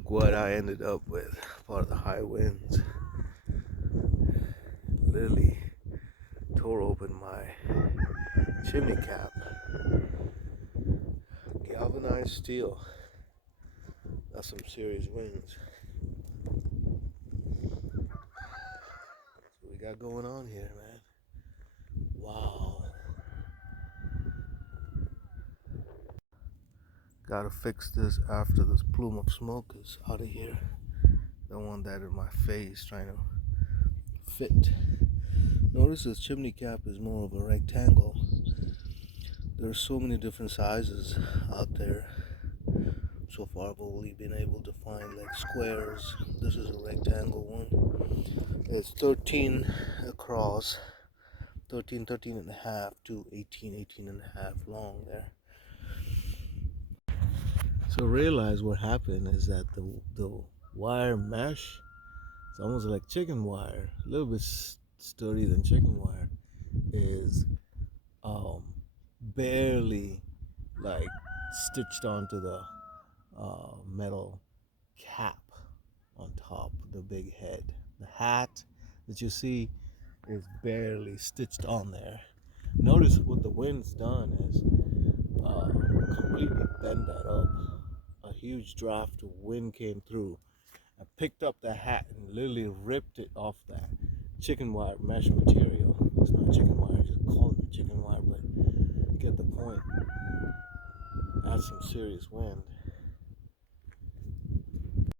Look what I ended up with. Part of the high winds. Literally tore open my chimney cap. Galvanized steel. That's some serious winds. That's what we got going on here, man. Wow. Gotta fix this after this plume of smoke is out of here. Don't want that in my face trying to fit. Notice this chimney cap is more of a rectangle. There's so many different sizes out there. So far I've only been able to find like squares. This is a rectangle one. It's 13 across, 13 and a half to 18 and a half long there. So realize what happened is that the wire mesh, it's almost like chicken wire, a little bit sturdier than chicken wire, is barely like stitched onto the metal cap on top, the big head. The hat that you see is barely stitched on there. Notice what the wind's done is completely bent that up. A huge draft of wind came through and picked up the hat and literally ripped it off that chicken wire mesh material. It's not chicken wire, just call it chicken wire, but get the point. That's some serious wind.